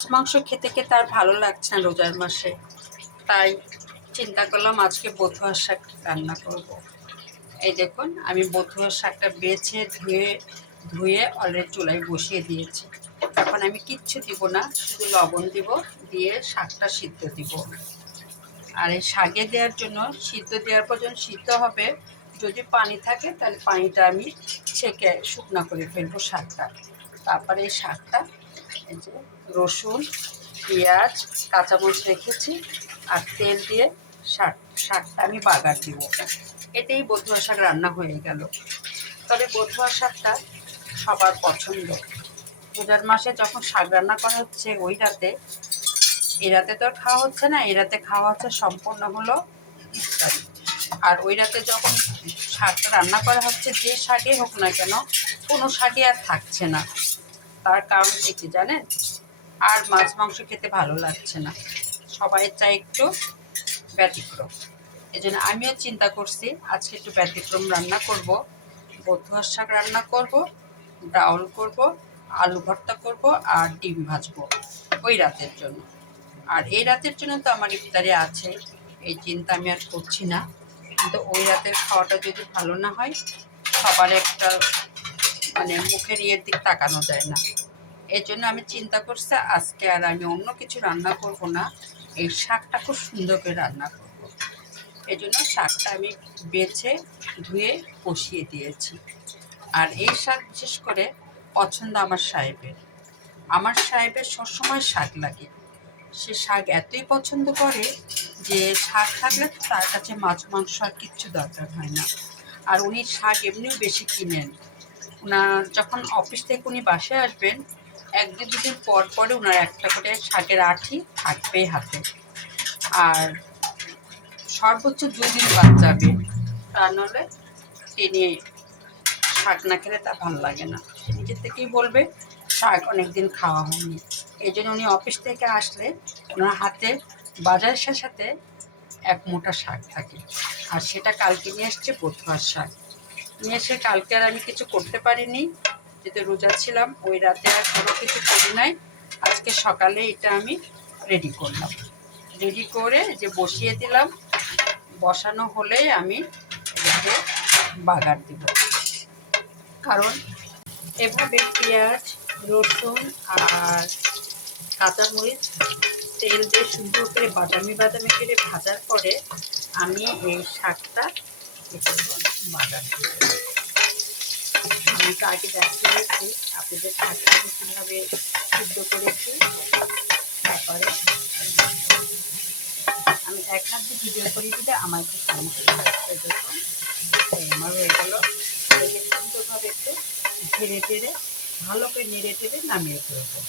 মাংস খেতে খেতে আর ভালো লাগছে না রোজার মাসে, তাই চিন্তা করলাম আজকে বথুয়ার শাক রান্না করব। এই দেখুন, আমি বথুয়ার শাকটা বেছে ধুয়ে অলরেডি চুলায় বসিয়ে দিয়েছি। এখন আমি কিচ্ছু দিব না, শুধু লবণ দিব, দিয়ে শাকটা সিদ্ধ দিব। আর এই শাকে দেওয়ার জন্য সিদ্ধ দেওয়ার পর যখন সিদ্ধ হবে, যদি পানি থাকে তাহলে পানিটা আমি ছেঁকে শুকনা করে ফেলবো শাকটা। তারপরে এই শাকটা, এই যে রসুন, পেঁয়াজ, কাঁচামরিচ রেখেছি, আর তেল দিয়ে শাকটা আমি বাগার দিব। এতেই বথুয়া শাক রান্না হয়ে গেল। তবে বথুয়া শাকটা সবার পছন্দ। রোজার মাসে যখন শাক রান্না করা হচ্ছে ওই রাতে, এই রাতে তো আর খাওয়া হচ্ছে না, এই রাতে খাওয়া হচ্ছে সম্পূর্ণ হলো ইফতারি। আর ওই রাতে যখন শাকটা রান্না করা হচ্ছে, যে শাকে হোক না কেন, কোনো শাকে আর থাকছে না। তার কারণ কি জানেন? আর মাছ মাংস খেতে ভালো লাগছে না, সবাই চাই একটু ব্যতিক্রম। এই জন্য আমিও চিন্তা করছি আজকে একটু ব্যতিক্রম রান্না করব। বথুয়ার শাক রান্না করব, ডাউল করব, আলু ভর্তা করব, আর ডিম ভাজবো ওই রাতের জন্য। আর এই রাতের জন্য তো আমার ইফতারি আছে, এই চিন্তা আমি আর করছি না। কিন্তু ওই রাতের খাওয়াটা যদি ভালো না হয়, সবার একটা মুখের ইয়ের দিক তাকানো যায় না। এই জন্য আমি চিন্তা করছি আজকে আর আমি অন্য কিছু রান্না করব না, এই শাকটা খুব সুন্দর করে রান্না করব। এই জন্য শাকটা আমি বেছে ধুয়ে কষিয়ে দিয়েছি। আর এই শাক বিশেষ করে পছন্দ আমার সাহেবের সবসময় শাক লাগে। সে শাক এতই পছন্দ করে যে শাক থাকলে তার কাছে মাছ মাংস আর কিচ্ছু দরকার হয় না। আর উনি শাক এমনিও বেশি কিনেন। ওনার যখন অফিস থেকে উনি বাসায় আসবেন, এক দুদিন পর পরে ওনার একটা করে শাকের আঁটি থাকবেই হাতে। আর সর্বোচ্চ 2 দিন বাদ যাবে, তা নাহলে তিনি শাক না খেলে তা ভালো লাগে না। নিজের থেকেই বলবে শাক অনেক দিন খাওয়া হয়নি। এই জন্য উনি অফিস থেকে আসলে ওনার হাতে বাজারের সাথে এক মোটা শাক থাকে। আর সেটা কালকে নিয়ে এসছে বথুয়ার শাক। নিয়ে এসে কালকে আর আমি কিছু করতে পারিনি, যেহেতু রোজা ছিলাম। ওই রাতে আর কোনো কিছু করি নাই, আজকে সকালে এটা আমি রেডি করলাম। রেডি করে যে বসিয়ে দিলাম, বসানো হলেই আমি এটাকে বাগার দিব। কারণ এভাবে পেঁয়াজ, রসুন আর কাঁচামরিচ তেল দিয়ে সুন্দর করে বাদামি বাদামি করে ভাজার পরে আমি এই শাকটা বাগার দিব। আমি তো আগে দেখিয়েছি আপনাদের শাকটাকে কীভাবে সিদ্ধ করেছি। তারপরে আমি এক হাত দিয়ে ভিডিও করে দিলে আমার একটু সমস্যা হচ্ছে। দেখুন আমার হয়ে গেল। সুন্দরভাবে একটু ধীরে ধীরে ভালো করে নেড়ে টেড়ে নামিয়ে ফেলবো।